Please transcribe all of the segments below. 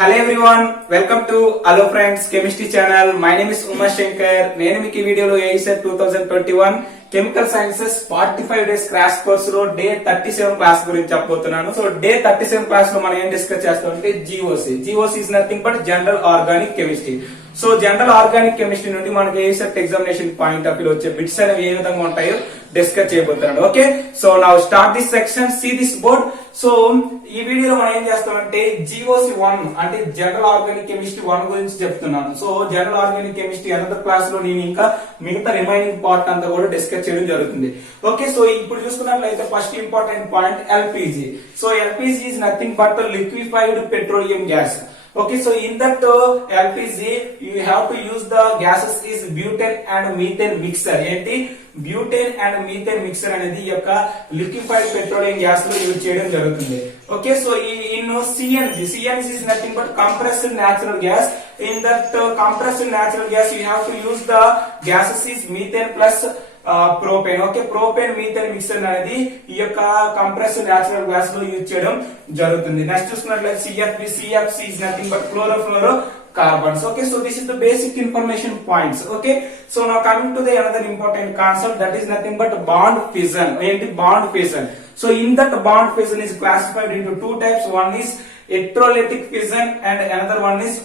Hello everyone, welcome to hello friends chemistry channel. My name is Uma Shankar. నేను మీకు ఈ వీడియోలో ఏఈసెట్ 2021 chemical sciences 45 days crash course లో day 37 class గురించి చెప్పబోతున్నాను. సో డే 37 క్లాస్ లో మనం ఏం డిస్కస్ చేస్తాం అంటే GOC is nothing but general organic chemistry. So general organic chemistry నుండి మనకి ఏఈసెట్ ఎగ్జామినేషన్ పాయింట్ ఆఫ్ వ్యూ వచ్చే బిట్స్ అనేవి ఏ విధంగా ఉంటాయో డిస్కస్ చేయబోతున్నాడు. Okay, so now start this section, see this board. సో ఈ వీడియోలో మనం ఏం చేస్తామంటే జీఓసి 1 అంటే జనరల్ ఆర్గానిక్ కెమిస్ట్రీ 1 గురించి చెప్తున్నాను. So general organic chemistry another class లో నేను ఇంకా మిగతా రిమైనింగ్ పార్ట్ అంతా కూడా డిస్కస్ చేయడం జరుగుతుంది. ఓకే, సో ఇప్పుడు చూసుకున్నట్లయితే first important point LPG. So LPG is nothing but liquefied petroleum gas. Okay, so in that LPG you have to use the gases is butane and methane mixture. ఏంటి butane and methane mixer అనేది యొక్క liquefied petroleum gas లో use చేయడం జరుగుతుంది. Okay, so in CNG is nothing but compressed natural gas. In that compressed natural gas you have to use the gases is methane plus propane. Okay, propane methane mixer అనేది ఈ యొక్క compressed natural gas లో use చేయడం జరుగుతుంది. Next చూసుకున్నట్లయితే CFC is nothing but chlorofluoro carbons. Okay, so this is the basic information points. Okay, so now coming to the another important concept, that is nothing but bond fission. Bond fission. So in that bond fission is classified into two types. One is electrolytic fission and another one is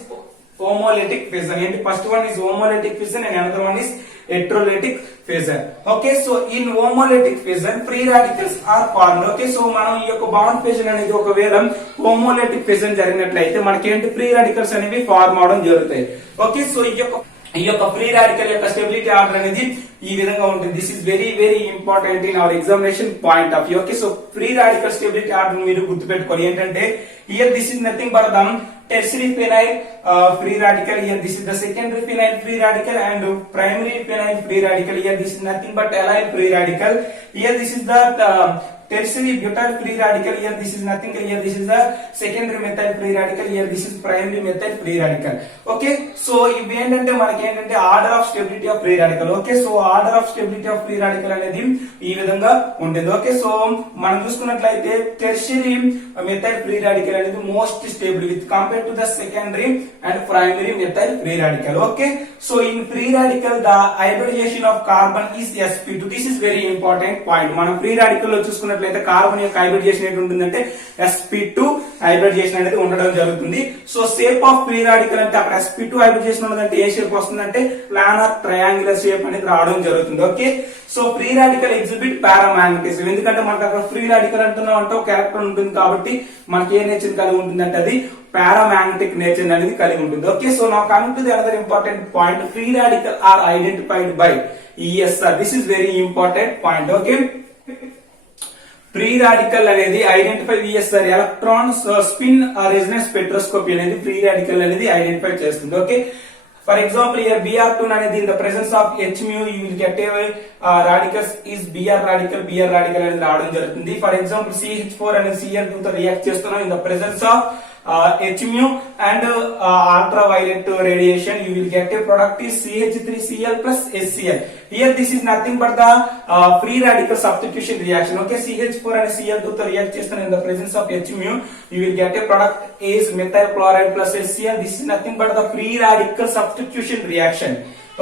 homolytic fission. First one is homolytic fission and another one is electrolytic fission. Okay, so in homolytic fission free radicals are formed. Okay, so మనం ఈ యొక్క bond fission అనేది ఒకవేళ homolytic fission జరిగినట్లయితే మనకి ఏంటి free radicals అనేవి form అవడం జరుగుతాయి. ఓకే, సో ఈ యొక్క ఫ్రీ రాడికల్ యొక్క స్టెబిలిటీ ఆర్డర్ అనేది ఈ విధంగా ఉంటుంది. This is very very important in our examination point of view. Okay, so free radical stability order మీరు గుర్తుపెట్టుకోవాలి. ఏంటంటే here this is nothing but the tertiary phenyl free radical. Here this is the secondary phenyl free radical and primary phenyl free radical. Here this is nothing but allyl free radical. Here this is the tertiary butyl free radical. Here this is nothing. Here this is the secondary methyl free radical. Here this is primary methyl free radical. Okay, so ఇవి ఏంటంటే మనకి ఏంటంటే order of stability of free radical. Okay, so order of stability of free radical అనేది ఈ విధంగా ఉంటుంది. Okay, so మనం చూసుకున్నట్లయితే టెర్షియరీ మెథైల్ ఫ్రీ రాడికల్ అనేది most stable with compare to the secondary and primary methyl free radical. Okay, so in free radical the hybridization of carbon is sp2. This is very important point. మనం free radical లో చూసుకున్నట్లయితే carbon యొక్క hybridisation ఏంటి ఉంటుందంటే sp2 hybridisation అనేది ఉండడం జరుగుతుంది. So shape of free radical అంటే అక్కడ sp2 హైబ్రిడైజేషన్ ఉన్నదంటే ఏ షేప్ వస్తుందంటే ప్లానర్ ట్రయాంగులర్ షేప్ అనేది రావడం జరుగుతుంది. Okay, so free radical exhibit పారామాగ్నెటిజం. ఎందుకంటే మనకు అక్కడ ఫ్రీ రాడికల్ అంటున్నాం అంటే ఒక క్యారెక్టర్ ఉంటుంది కాబట్టి మనకి ఏ నేచర్ కలిగి ఉంటుందంటే అది పారామాగ్నెటిక్ నేచర్ అనేది కలిగి ఉంటుంది. Okay, so now coming to the another important point, free radical are identified by ESR. This is very important point. Okay, free radical అనేది identify ESR electron spin resonance spectroscopy అనేది free radical అనేది identify చేస్తుంది. Okay, for example here Br2 అనేది in the presence of Hµ you will get a radicals is Br radical అనేది రావడం జరుగుతుంది. For example CH4 అనేది Cl2 తో react చేస్తున్నాం in the presence of Hµ and ultraviolet radiation you will get a product is CH3Cl plus HCl. Here this is nothing but the free radical substitution reaction. Okay, CH4 and Cl2 తో react చేస్తున్నాం in the presence of Hµ you will get a product is methyl chloride plus HCl. This is nothing but the free radical substitution reaction.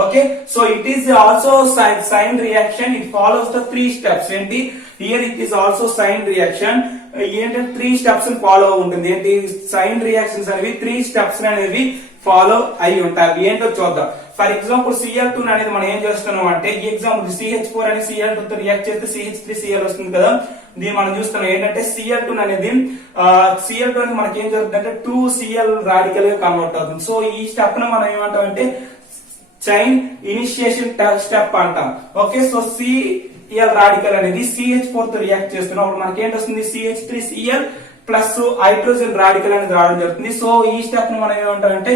Okay, so it is also sign reaction. It follows the three steps. ఏంటి here it is also sign reaction. ఏంటంటే 3 steps follow ఉంటుంది. ఏంటి sign reactions అనేవి 3 steps అనేవి follow అయి ఉంటాయి. ఏంటో చూద్దాం. ఫర్ ఎగ్జాంపుల్ Cl2 అనేది మనం ఏం చేస్తున్నాం అంటే ఈ ఎగ్జాంపుల్ CH4 అని Cl2 తో రియాక్ట్ చేస్తే CH3Cl వస్తుంది కదా. దీన్ని మనం చూస్తున్నాం ఏంటంటే Cl2 అనేది Cl2 అనేది మనకి ఏం జరుగుతుందంటే 2Cl రాడికల్ గా కన్వర్ట్ అవుతుంది. సో ఈ స్టెప్ ను మనం ఏమంటాం అంటే చైన్ ఇనిషియేషన్ స్టెప్ అంటాం. ఓకే, సో Cl రాడికల్ అనేది CH4 తో రియాక్ట్ చేస్తున్నాం. అప్పుడు మనకి ఏంటి వస్తుంది CH3Cl ప్లస్ హైడ్రోజన్ రాడికల్ అనేది రావడం జరుగుతుంది. సో ఈ స్టెప్ ను మనం ఏమంటామంటే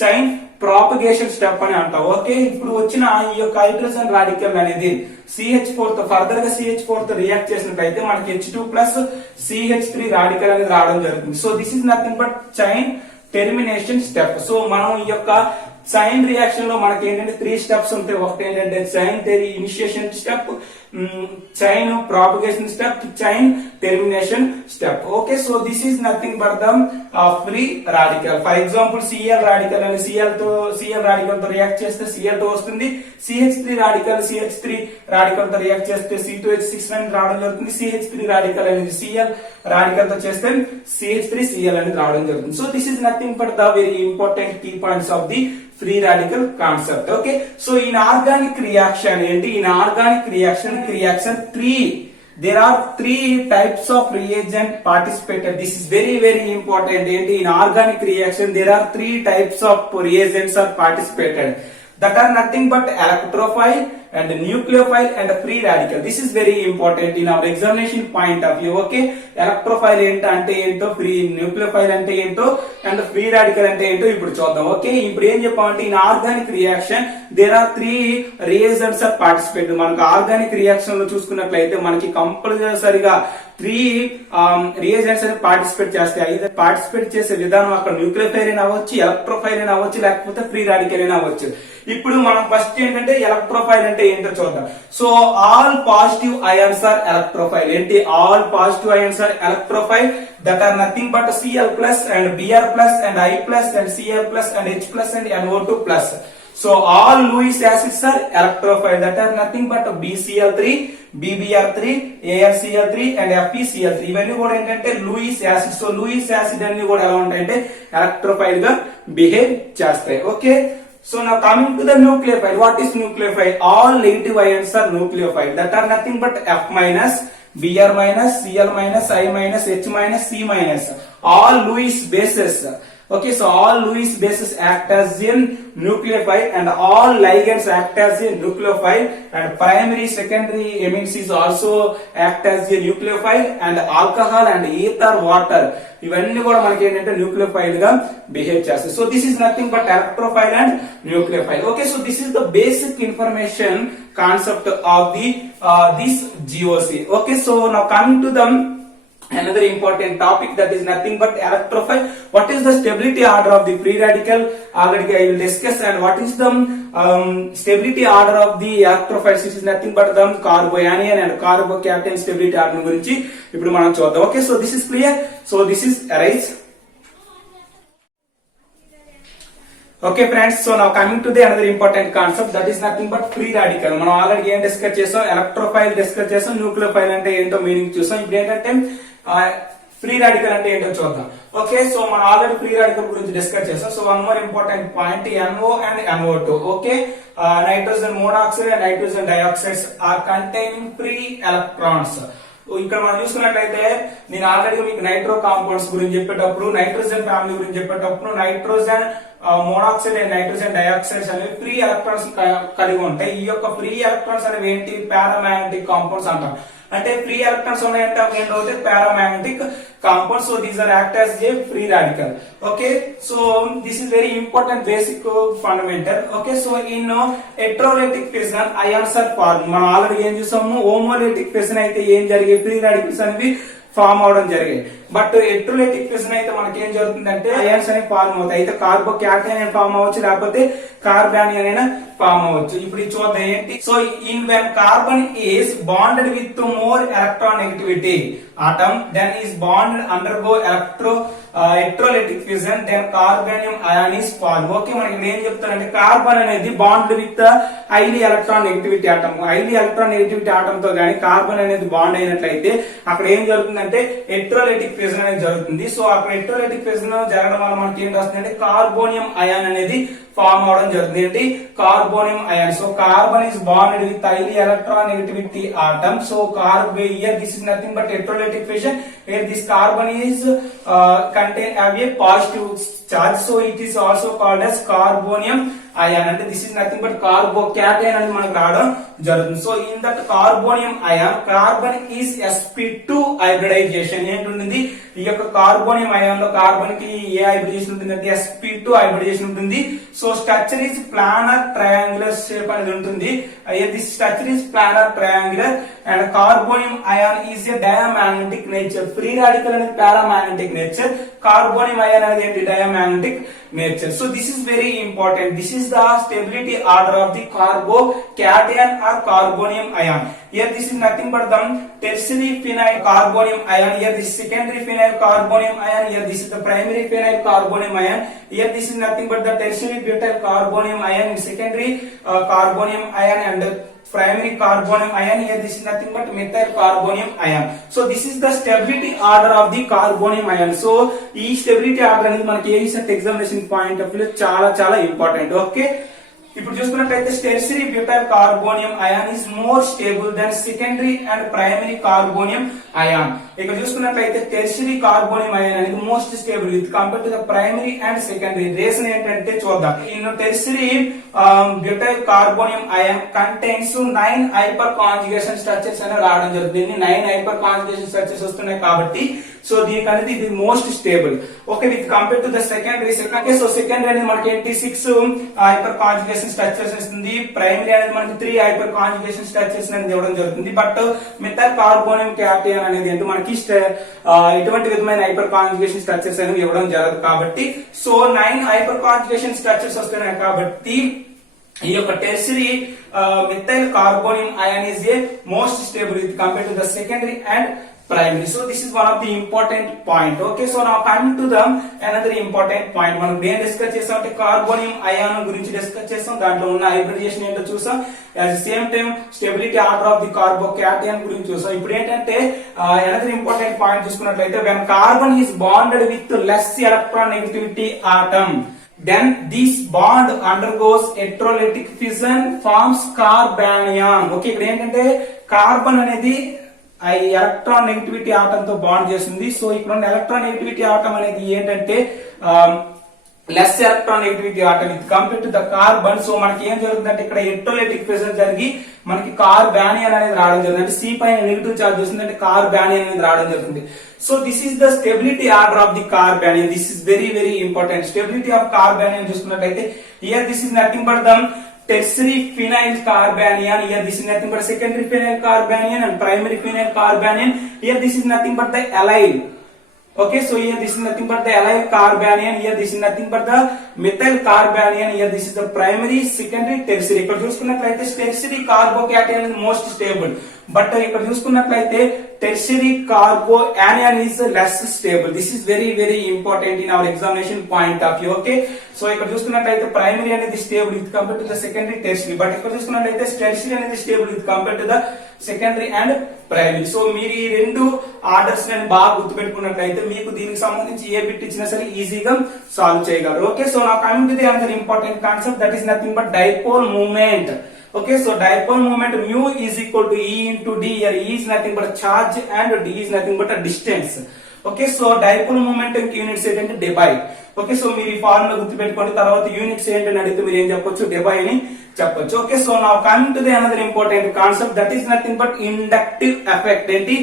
చైన్ ప్రాపగేషన్ స్టెప్ అని అంటాం. ఓకే, ఇప్పుడు వచ్చిన ఈ యొక్క హైడ్రోజన్ రాడికల్ అనేది CH4 తో ఫర్దర్ గా CH4 తో రియాక్ట్ చేసినట్లయితే మనకి H2 ప్లస్ CH3 రాడికల్ అనేది రావడం జరుగుతుంది. So this is nothing but chain termination step. So మనం ఈ యొక్క సైన్ రియాక్షన్ లో మనకి ఏంటంటే 3 స్టెప్స్ ఉంటాయి. ఒకటి ఏంటంటే chain initiation step, chain propagation step to chain termination step. Okay, so this is nothing but the free radical. For example, Cl radical and Cl radical తో రియాక్ట్ చేస్తే Cl2 వస్తుంది. CH3 radical తో react చేస్తే C2H6 రావడం జరుగుతుంది. CH3 radical అనేది Cl radical తో చేస్తే CH3Cl అనేది రావడం జరుగుతుంది. So this is nothing but the very important key points of the free radical concept. Okay, so in organic reaction enti, in organic reaction 3, there are 3 types of reagent participated. This is very important. enti, in organic reaction there are 3 types of reagents are participated, that are nothing but electrophile and nucleophile and free radical. This is very important in our examination point of view. Okay, electrophile ante ento, free nucleophile ante ento and free radical ante ento ippudu చూద్దాం. Okay, ఇప్పుడు ఏం చెప్పామంటే in organic reaction there are 3 reagents are participated. మనకు organic reaction లో చూసుకున్నట్లయితే మనకి కంపల్సరీగా 3 reagents అని participate చేస్తాయి. అయితే పార్టిసిపేట్ చేసే విధానం అక్కడ న్యూక్లియోఫైల్ అయినా అవ్వచ్చు, ఎలక్ట్రోఫైల్ అయినా అవ్వచ్చు, లేకపోతే ఫ్రీ రాడికల్ అయినా అవ్వచ్చు. ఇప్పుడు మనం ఫస్ట్ ఏంటంటే ఎలక్ట్రోఫైల్ అంటే ఏంటో చూద్దాం. So all positive ions are electrophile. ఏంటి? All positive ions are electrophile, that are nothing but Cl plus and Br plus and I plus and Cl plus and H plus and NO2 plus. So all Lewis acids are electrophile, that are nothing but BCl3, BBr3, ArCl3 and FeCl3. ఇవన్నీ కూడా ఏంటంటే Lewis acid. So Lewis acid అన్ని కూడా ఎలా ఉంటాయంటే electrophile గా behave చేస్తాయి. Okay, so now coming to the nucleophile. What is nucleophile? All negative ions are nucleophile, that are nothing but F minus, Br minus, Cl minus, I minus, H minus, C minus. All Lewis bases. Okay, so all Lewis bases act as a nucleophile and all ligands act as a nucleophile, and primary secondary amines also act as a nucleophile, and alcohol and ether water ఇవన్నీ కూడా మనకి ఏంటంటే nucleophile గా behave చేస్తాయి. So this is nothing but electrophile and nucleophile. Okay, so this is the basic information concept of the this GOC. Okay, so now coming to the another important topic, that is nothing but electrophile. What is the stability order of the free radical? Already I will discuss. And what is the stability order of the electrophiles? This is nothing but the carboanion and carbocation stability order గురించి ఇప్పుడు మనం చూద్దాం. Okay, so this is clear. So this is arise. Okay friends, so now coming to the another important concept, that is nothing but free radical. మనం already ఏం discuss చేసాం? Electrophile discuss చేసాం, nucleophile అంటే ఏంటో మీనింగ్ చూసాం. ఇప్పుడు ఏంటంటే free radical అంటే ఏంటో చూద్దాం. ఓకే, సో మనం ఆల్రెడీ ఫ్రీ రాడికల్ గురించి డిస్కస్ చేసాం. So one more important point, NO and NO2. Okay, nitrogen monoxide and nitrogen dioxides are containing free electrons. ఇక్కడ మనం చూసుకున్నట్లయితే నేను ఆల్రెడీ మీకు నైట్రో కాంపౌండ్స్ గురించి చెప్పేటప్పుడు, నైట్రోజన్ ఫ్యామిలీ గురించి చెప్పేటప్పుడు nitrogen monoxide and nitrogen dioxides అనేవి ఫ్రీ ఎలక్ట్రాన్స్ కలిగి ఉంటాయి. ఈ యొక్క ఫ్రీ ఎలక్ట్రాన్స్ అనేవి ఏంటి? పారామాగ్నెటిక్ కాంపౌండ్స్ అంటాం. అంటే ఫ్రీ ఎలక్ట్రాన్స్ ఉన్నాయంటే అవి ఏంటవుతాయి? Paramagnetic compounds. So these are act as a free radical. Okay, so this is very important basic fundamental. Okay, so in electrolytic fission ions are form. మనం already ఏం చూసాము? Homolytic fission అయితే ఏం జరిగే? Free radicals అనేవి form అవడం జరిగాయి. But electrolytic fission అయితే మనకి ఏం జరుగుతుందంటే అయాన్స్ అనేవి ఫార్మ్ అవుతాయి. అయితే కార్బోక్యాటైన్ అని ఫార్మ్ అవ్వచ్చు, లేకపోతే కార్బానియన్ అయినా ఫార్మ్ అవ్వచ్చు. ఇప్పుడు ఇది చూద్దాం ఏంటి? So in when carbon is bonded with more electron negativity atom, then is bonded undergo electrolytic fission, then carbonium ion is formed. Okay, మనకి ఇక్కడ ఏం చెప్తారంటే కార్బన్ అనేది bond with highly electron negativity atom. Highly electron negativity atom తో గానీ carbon అనేది bond అయినట్లయితే అక్కడ ఏం జరుగుతుందంటే ఎలక్ట్రోలైటిక్ ఫిజన్ అనేది జరుగుతుంది. సో అక్కడ ఎలక్ట్రోలైటిక్ ఫిజన్ జరగడం వల్ల మనకి ఏం వస్తుందంటే కార్బోనియం అయాన్ అనేది ఫార్మ్ అవడం జరుగుతుంది. ఏంటి? Carbonium ion. So carbon is bonded with highly electronegativity atom. So carbon here, this is nothing but electrolytic fission where this carbon is contain have a positive charge. So it is also called as carbonium ion. అంటే this is nothing but carbocation అని మనకు రావడం జరుగుతుంది. So in that carbonium ion, carbon is sp2 hybridization. ఏంటుంటుంది? ఈ యొక్క carbonium ion లో carbon కి ఏ hybridisation ఉంటుందంటే sp2 హైబ్రిడేషన్ ఉంటుంది. So structure is planar triangular shape అనేది ఉంటుంది. This structure is planar triangular and carbonium ion is a diamagnetic nature. Free radical అనేది paramagnetic nature, carbonium ion అనేది ఏంటి? Diamagnetic nature. So this is very important. This is is the stability order of the carbocation or carbonium ion. Here this is nothing but the tertiary phenyl carbonium ion. Here this is secondary phenyl carbonium ion. Here this is the primary phenyl carbonium ion. Here this is nothing but the tertiary butyl carbonium ion, secondary carbonium ion, and primary carbonium ion. Here this is nothing but methyl carbonium ion. So this is the stability order of the carbonium ion. So ఈ stability order అనేది మనకి a set examination point of view చాలా చాలా important. Okay, ఇప్పుడు చూసుకున్నట్లయితే tertiary butyl carbonium ion is more stable than secondary and primary carbonium ion. ఇక్కడ చూసుకున్నట్లయితే టెర్షియరీ కార్బోనియం అయాన్ అనేది most stable with compare to the primary and secondary. Reason ఏంటంటే చూద్దాం. In tertiary butyl carbonium ion contains 9 hyperconjugation structures అనేవి రావడం జరుగుతుంది. 9 హైపర్ కాంజుగేషన్ స్ట్రక్చర్స్ వస్తున్నాయి కాబట్టి సో దీనికి అనేది ఇది most stable. Okay, with compare to the secondary. So secondary అనేది మనకి 86 హైపర్ కాంజుగేషన్ స్ట్రక్చర్స్ ఇస్తుంది. ప్రైమరీ అనేది మనకి 3 హైపర్ కాంజుగేషన్ స్ట్రక్చర్స్ అనేది ఇవ్వడం జరుగుతుంది. బట్ మెథైల్ కార్బోనియం క్యాటయాన్ అనేది అంటే మనకి ఎటువంటి విధమైన హైపర్ కాంజుగేషన్ స్ట్రక్చర్స్ అనేవి ఇవ్వడం జరగదు కాబట్టి సో 9 హైపర్ కాంజుగేషన్ స్ట్రక్చర్స్ వస్తున్నాయి కాబట్టి ఈ యొక్క tertiary methyl carbonium ion is a most stable with compare to the secondary and primary. So this is one of the important point. Okay, so now coming to the another important point. మనం ఏం discuss చేసాం అంటే carbonium ion గురించి discuss చేసాం. దాంట్లో ఉన్న hybridisation ఏంటో చూసాం. At the same time stability order of the carbocation గురించి చూసాం. ఇప్పుడు ఏంటంటే another important point చూసుకున్నట్లయితే when carbon is bonded with less electronegativity atom, then this bond undergoes electrolytic fission, forms carbanion. Okay, ఇక్కడ ఏంటంటే కార్బన్ అనేది ఈ ఎలక్ట్రాన్ నెగటివిటీ ఆటం తో బాండ్ చేస్తుంది. సో ఇక్కడ ఉన్న ఎలక్ట్రాన్ నెగటివిటీ ఆటం అనేది ఏంటంటే less electron negativity atom with compare to the carbon. So మనకి ఏం జరుగుతుందంటే ఇక్కడ ఎలక్ట్రోలైటిక్ ప్రెషర్ జరిగి మనకి కార్బానియన్ అనేది రావడం జరుగుతుంది. అంటే సి పైన నెగిటివ్ చార్జ్ వస్తుంది అంటే కార్బానియన్ అనేది రావడం జరుగుతుంది. So this is the stability order of the carbanion. This is very very important. Stability of carbanion చూసుకున్నట్లయితే here this is nothing but the tertiary phenyl carbanion. Here this is nothing but secondary phenyl carbanion and primary phenyl carbanion. Here this is nothing but the allyl. Okay, so here this is nothing but the allyl carbanion. Here this is nothing but the methyl carbanion. Here this is the primary, secondary, tertiary. ఇక్కడ చూసుకున్నట్లయితే tertiary carbocation is most stable. But ఇక్కడ చూసుకున్నట్లయితే tertiary carboanion is less stable. This is very very important in our examination point of view. Okay, so ఇక్కడ చూసుకున్నట్లయితే primary అనేది stable with compare to the secondary, tertiary. But ఇక్కడ చూసుకున్నట్లయితే tertiary అనేది stable with compare to the secondary and primary. So మీరు ఈ రెండు orders ని బాగా గుర్తుపెట్టుకున్నట్లయితే మీకు దీనికి సంబంధించి ఏ బిట్ ఇచ్చినా సరే ఈజీగా సాల్వ్ చేయగలరు. Okay, so now coming to the another important concept, that is nothing but dipole movement. Okay, so dipole moment mu is equal to E into D. Here E is nothing but a charge and D is nothing but a distance. Okay, so dipole moment units ఏంటంటే Debye. Okay, so మీరు ఈ formula గుర్తుపెట్టుకోండి. తర్వాత units ఏంటని అడిగితే మీరు ఏం చెప్పొచ్చు, డెబై అని చెప్పొచ్చు. Okay, so now coming to the another important concept, that is nothing but inductive effect. ఏంటి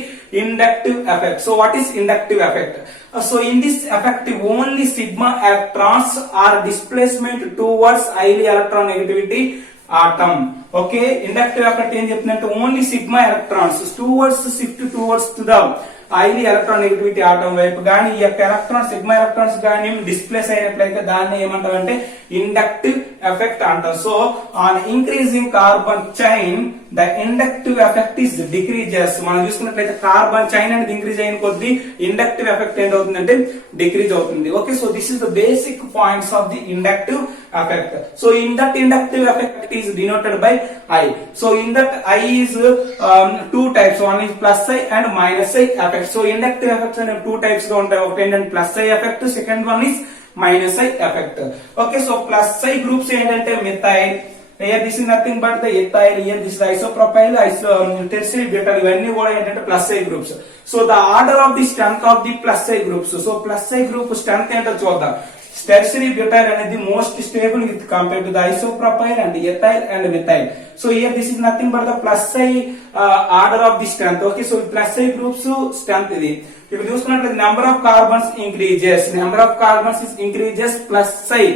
inductive effect? So what is inductive effect? So in this effect only sigma electrons are displacement towards highly electronegativity atom. Okay, inductive effect ఏం చెప్తుందంటే only sigma electrons towards shift towards to the highly electron negativity atom వైపు కానీ ఈ యొక్క electrons sigma electrons కానీ displays అయినట్లయితే దాన్ని ఏమంటారంటే ఇండక్టివ్ ఎఫెక్ట్ అంటాం. So on increasing carbon chain the inductive effect is decreases. మనం చూసుకున్నట్లయితే కార్బన్ చైన్ అనేది ఇంక్రీజ్ అయిన కొద్దీ ఇండక్టివ్ ఎఫెక్ట్ ఏంటవుతుందంటే డిక్రీజ్ అవుతుంది. Okay, so this is the basic points of the inductive effect. So in that inductive effect is denoted by I. So in that I is two types. One is plus I and minus I effect. So inductive effects are two types ga untayi. Okati and plus I effect, second one is minus I effect. Okay, so plus I groups ఏంటంటే methyl. Here this is nothing but the ethyl. Here this is isopropyl, tertiary butyl. ఇవన్నీ కూడా ఏంటంటే plus I groups. So the order of the strength of the plus I groups. So plus I group strength ఏంటో చూద్దాం. Tertiary butyl అనేది most stable with compared to the isopropyl and ethyl and methyl. So here this is nothing but the plus I order of the strength. Okay, so plus I groups strength ఇది. ఇప్పుడు చూసుకున్నట్లయితే number of carbons increases. Number of carbons is increases, plus I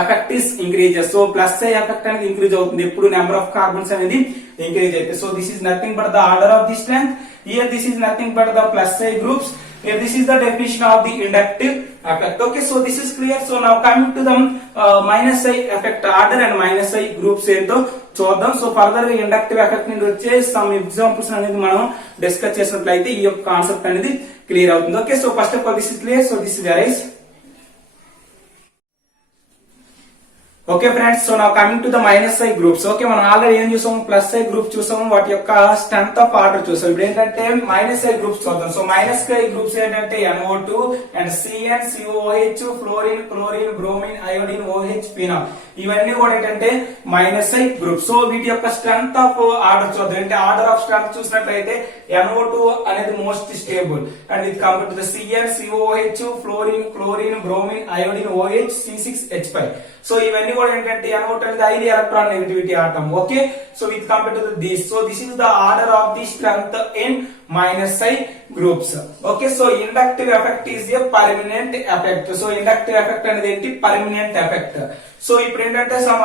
effect is increases. So plus I effect అనేది increase అవుతుంది ఎప్పుడు number of carbons అనేది increase అయితే. So this is nothing but the order of the strength. Here this is nothing but the plus I groups. Here this is the definition of the inductive effect. Okay, so this is clear. So now coming to the minus I effect order and minus I groups ఏంటో చూద్దాం. So further గా inductive effect నుండి వచ్చే some examples అనేది మనం discuss చేసినట్లయితే ఈ యొక్క కాన్సెప్ట్ అనేది క్లియర్ అవుతుంది. Okay, so first of all this is clear. So this is varies. Okay friends, so now coming to the minus I groups. Okay, మనం ఆల్రెడీ ఏం చూసాము, ప్లస్ ఐ గ్రూప్ చూసాము, వాటి యొక్క స్ట్రెంత్ ఆఫ్ ఆర్డర్ చూసాం. ఇప్పుడు ఏంటంటే మైనస్ ఐ గ్రూప్స్ చూద్దాం. సో మైనస్ ఐ గ్రూప్స్ ఏంటంటే NO2 and CN, COOH, fluorine, chlorine, bromine, iodine, OH, phenol, ఇవన్నీ కూడా ఏంటంటే మైనస్ ఐ గ్రూప్. సో వీటి యొక్క స్ట్రెంత్ ఆఫ్ ఆర్డర్ చూద్దాం. అంటే ఆర్డర్ ఆఫ్ స్ట్రెంత్ చూసినట్లయితే NO2 అనేది most stable and with compare to the CN, COOH, fluorine, chlorine, bromine, iodine, OH, C6H5. So ఇవన్నీ కూడా ఏంటంటే NO2 అనేది highly electron negativity atom. Okay, so with compare to this. So this is the order of the strength in minus I groups. Okay, so inductive effect is a permanent effect. So inductive effect అనేది ఏంటి, permanent effect. So ఇప్పుడు ఏంటంటే some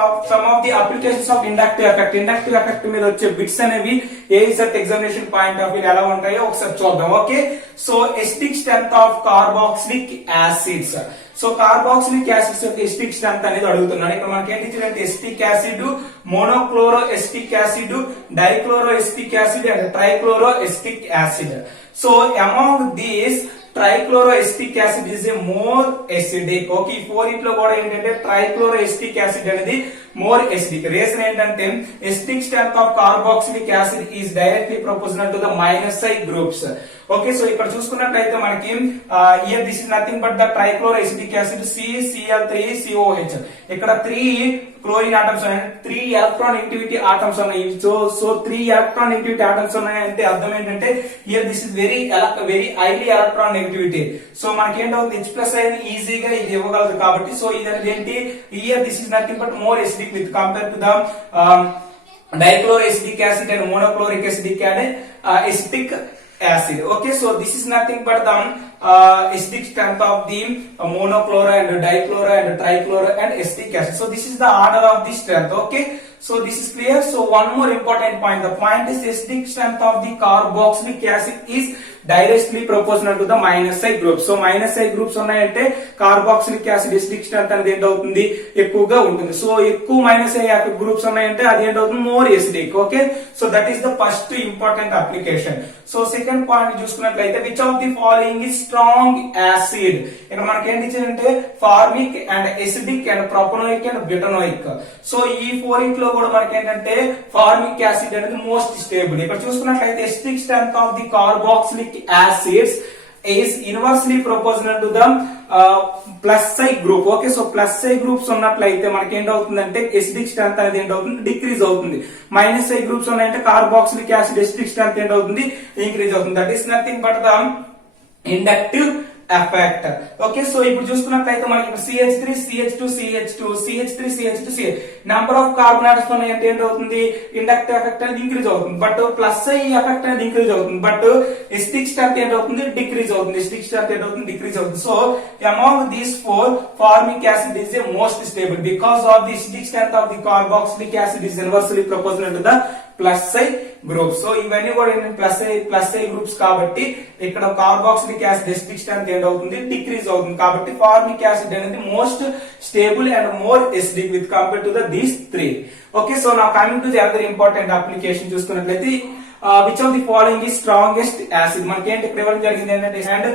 of the applications of inductive effect మీద వచ్చే bits అనేవి ఏఎస్ఎట్ examination point of view ఎలా ఉంటాయో ఒకసారి చూద్దాం. Okay, so acidic strength of carboxylic acids. So carboxylic acids యొక్క ఎసిడిక్ స్ట్రెంత్ అనేది అడుగుతున్నాడు. ఇక్కడ మనకి ఏంటి ఇచ్చారంటే acetic acid, monochloro acetic acid, dichloro acetic acid and trichloro acetic acid. So among these trichloroacetic acid is a more acidic. Okay, ఈ ఫోరిట్లో కూడా ఏంటంటే ట్రైక్లోరోఎసిటిక్ యాసిడ్ అనేది మోర్ ఎసిడిక్. రీజన్ ఏంటంటే acidic strength of carboxylic acid is directly proportional to the minus I groups. Okay, so ఇక్కడ చూసుకున్నట్లయితే మనకి here this is nothing but the trichloroacetic acid CCl3COH. ఇక్కడ 3 క్లోరిన్ ఆటమ్స్ ఉన్నాయి, 3 electron negativity atoms ఉన్నాయి. So 3 electron negativity atoms ఉన్నాయి అంటే అర్థం ఏంటంటే here this is very highly electron negativity. So మనకి ఏంటవుతుంది, H+ అయ్యి ఈజీగా ఇది ఇవ్వగలదు కాబట్టి. సో ఇది ఏంటి, here this is nothing but more acidic with compare to the dichloroacetic acid and monochloric acidic and acetic acid. Okay, so this is nothing but the acidic strength of the monochloro and dichloro and trichloro and acetic acid. So this is the order of the strength. Okay, so this is clear. So one more important point, the point is acidic strength of the carboxylic acid is directly proportional to the minus I group. So minus I groups ఉన్నాయంటే carboxylic acid acidic strength అనేది ఏంటవుతుంది, ఎక్కువగా ఉంటుంది. So ఎక్కువ minus I groups ఉన్నాయంటే అది ఏంటవుతుంది, more acidic. Okay, so that is the first important application. So second point చూసుకున్నట్లయితే which of the following is strong acid. ఇక్కడ మనకి ఏంటి ఇచ్చారంటే formic and acidic and propanoic and butanoic. So ఈ ఫోరిట్లో కూడా మనకి ఏంటంటే ఫార్మిక్ యాసిడ్ అనేది మోస్ట్ స్టేబుల్. ఇక్కడ చూసుకున్నట్లయితే acidic strength of the carboxylic acids is inversely proportional to the plus I group. Okay, so plus I groups ఉన్నట్లయితే మనకి ఏంటవుతుందంటే ఎసిడిక్ స్ట్రెంత్ అనేది ఏంటవుతుంది, డిక్రీజ్ అవుతుంది. మైనస్ ఐ గ్రూప్స్ ఉన్నాయంటే కార్బాక్సిలిక్ యాసిడ్ ఎసిడిక్ స్ట్రెంత్ ఏంటవుతుంది, increase అవుతుంది. That is nothing but the inductive effect. Okay, so ఇప్పుడు చూసుకున్నట్లయితే మనకి CH3 CH2 CH2 CH3 CH2 CH number of carbon atoms ఉన్నాయంటే ఏంటవుతుంది, ఇండక్టివ్ ఎఫెక్ట్ అనేది ఇంక్రీజ్ అవుతుంది. బట్ ప్లస్ ఐ ఎఫెక్ట్ అనేది ఇంక్రీజ్ అవుతుంది. బట్ ఎసిడిక్ స్ట్రెంత్ ఏంటవుతుంది, డిక్రీజ్ అవుతుంది. ఎసిడిక్ స్ట్రెంత్ ఏంటవుతుంది, డిక్రీజ్ అవుతుంది. So among these 4 formic acid is a most stable because of the acidic strength of the carboxylic acid is inversely proportional to the plus I group. So ఇవన్నీ కూడా plus I groups కాబట్టి ఇక్కడ carboxylic acid acidic strength ఏంటవుతుంది, decrease అవుతుంది. కాబట్టి formic acid అనేది most stable and more acidic with compare to the these 3. Okay, so now coming to the other important application చూసుకున్నట్లయితే which of the following is strongest acid. మనకి ఏంటి ఇక్కడ ఇవ్వడం జరిగింది ఏంటంటే అండ్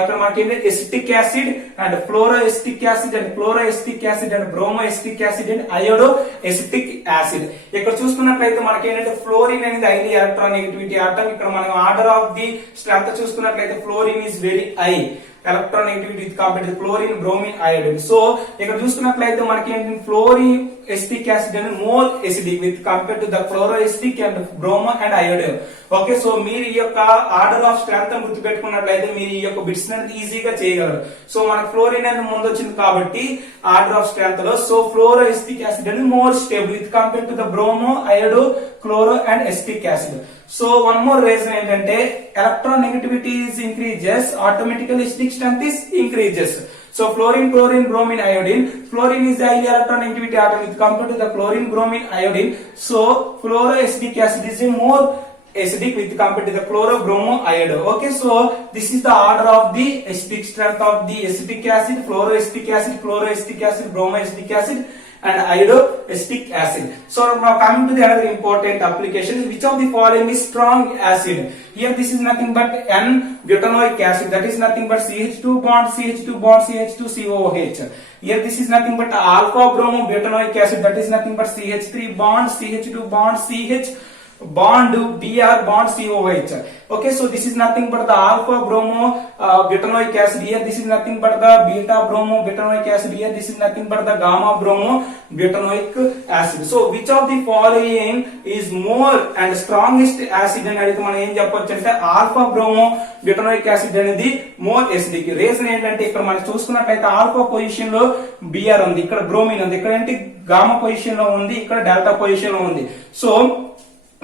ఇక్కడ మనకి ఏంటంటే acetic acid and ఫ్లోరో acetic acid and chloro acetic acid and bromo acetic acid and iodo acetic acid. ఇక్కడ చూసుకున్నట్లయితే మనకి ఏంటంటే ఫ్లోరిన్ అనేది హైలీ ఎలక్ట్రాన్ నెగటివిటీ ఆటం. ఇక్కడ మనం ఆర్డర్ ఆఫ్ ది స్ట్రెంత్ చూసుకున్నట్లయితే fluorine is very high electron negativity కాబట్టి chlorine, bromine, iodine. So ఇక్కడ చూసుకున్నట్లయితే మనకి ఏంటి ఫ్లోరిన్ ఎసిటిక్ యాసిడ్ అనేది more acidic with compare to the ఫ్లోరో acetic and bromo and iodine. Okay, so మీరు ఈ యొక్క ఆర్డర్ ఆఫ్ స్ట్రెంత్ గుర్తు పెట్టుకున్నట్లయితే మీరు ఈ యొక్క బిట్స్ అనేది ఈజీగా చేయగలరు. సో మనకి ఫ్లోరిన్ అనేది ముందు వచ్చింది కాబట్టి ఆర్డర్ ఆఫ్ స్ట్రెంత్ లో సో ఫ్లోరో ఎసిటిక్ యాసిడ్ అనేది more stable with compare to the bromo, iodo, chloro and acetic acid. So one more reason ఏంటంటే electron negativity is increases, automatically acidic strength is increases. So fluorine, chlorine, bromine, iodine. Fluorine is the highly electron negativity atom with compared to the chlorine, bromine, iodine. So fluoroacetic acid is a more acidic with compared to the chlorobromoiode. Okay, so this is the order of the acidic strength of the acetic acid, fluoroacetic acid, bromoacetic acid, and iodoacetic acid. So now coming to the other important application, which of the following is strong acid? Here this is nothing but N-butanoic acid, that is nothing but CH2 bond CH2 bond CH2 COOH. Here this is nothing but alpha bromobutanoic acid, that is nothing but CH3 bond CH2 bond CH bond Br bond COH. Okay, so this is nothing but the alpha bromo butanoic acid. Here this is nothing but the beta bromo butanoic acid. Here this is nothing but the gamma bromo butanoic acid. So which of the following is more and strongest acid అని అడిగితే మనం ఏం చెప్పొచ్చు అంటే alpha bromo butanoic acid అనేది more acidic. Reason ఏంటంటే ఇక్కడ మనం చూసుకున్నట్లయితే ఆల్ఫా పొజిషన్ లో బిఆర్ ఉంది, ఇక్కడ బ్రోమిన్ ఉంది, ఇక్కడ ఏంటి గామా పొజిషన్ లో ఉంది, ఇక్కడ డెల్టా పొజిషన్ లో ఉంది. సో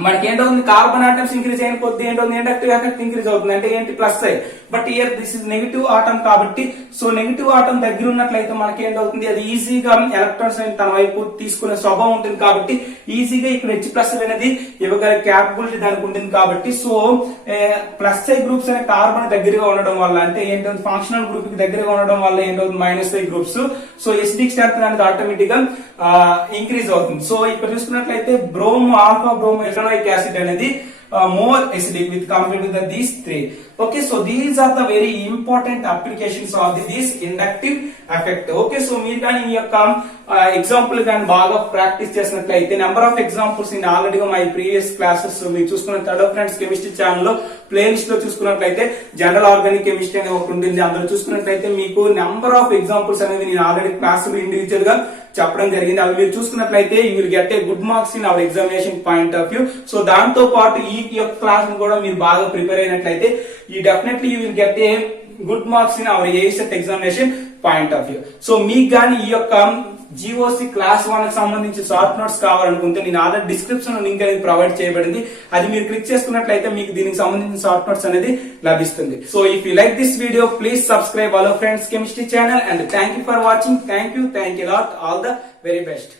మనకి ఏంటవుతుంది, కార్బన్ ఆటమ్స్ ఇంక్రీజ్ అయిన కొద్ది ఏంటవుతుంది, ఇండక్టివ్ ఎఫెక్ట్ ఇంక్రీజ్ అవుతుంది, అంటే ఏంటి plus side. But year this is negative atom కాబట్టి, సో నెగిటివ్ ఆటమ్ దగ్గర ఉన్నట్లయితే మనకి ఏంటవుతుంది, అది ఈజీగా ఎలక్ట్రాన్స్ తన వైపు తీసుకునే స్వభావం ఉంటుంది కాబట్టి ఈజీగా ఇక్కడ హెచ్ ప్లస్ అనేది ఇవ్వగల క్యాపబిలిటీ దానికి ఉంటుంది కాబట్టి, సో ప్లస్ సైడ్ గ్రూప్స్ అనే కార్బన్ దగ్గరగా ఉండడం వల్ల, అంటే ఏంటంటే ఫంక్షనల్ గ్రూప్ కి దగ్గరగా ఉండడం వల్ల ఏంటవుతుంది minus side groups. So acidic strength అనేది ఆటోమేటిక్ గా ఇంక్రీజ్ అవుతుంది. సో ఇక్కడ చూసుకున్నట్లయితే bromo alpha bromo butanoic acid అనేది more acidic with compared to these three. Okay, so these are the very important applications of this inductive effect. Okay, so మీరు కానీ ఈ యొక్క ఎగ్జాంపుల్ కానీ బాగా ప్రాక్టీస్ చేసినట్లయితే, number of examples in already my previous classes మీరు చూసుకున్న friends chemistry channel లో ప్లేలిస్ట్ లో చూసుకున్నట్లయితే జనరల్ ఆర్గానిక్ కెమిస్ట్రీ అనేది ఒకటి ఉంటుంది, అందులో చూసుకున్నట్లయితే మీకు నెంబర్ ఆఫ్ ఎగ్జాంపుల్స్ అనేది నేను ఆల్రెడీ క్లాసులు ఇండివిజువల్ గా చెప్పడం జరిగింది. అవి మీరు చూసుకున్నట్లయితే you will get a good marks in our examination point of view. So దాంతో పాటు ఈ యొక్క క్లాస్ ను కూడా మీరు బాగా ప్రిపేర్ అయినట్లయితే you definitely you will get a good marks in our ECET examination point of view. So మీకు కానీ ఈ యొక్క GOC క్లాస్ 1 కి సంబంధించి షార్ట్ నోట్స్ కావాలనుకుంటే నేను ఆల్రెడీ డిస్క్రిప్షన్ లో లింక్ అనేది ప్రొవైడ్ చేయబడింది, అది మీరు క్లిక్ చేసుకున్నట్లయితే మీకు దీనికి సంబంధించిన షార్ట్ నోట్స్ అనేది లభిస్తుంది. So if you like this video please subscribe hello friends chemistry channel and thank you for watching. Thank you lot. All the very best.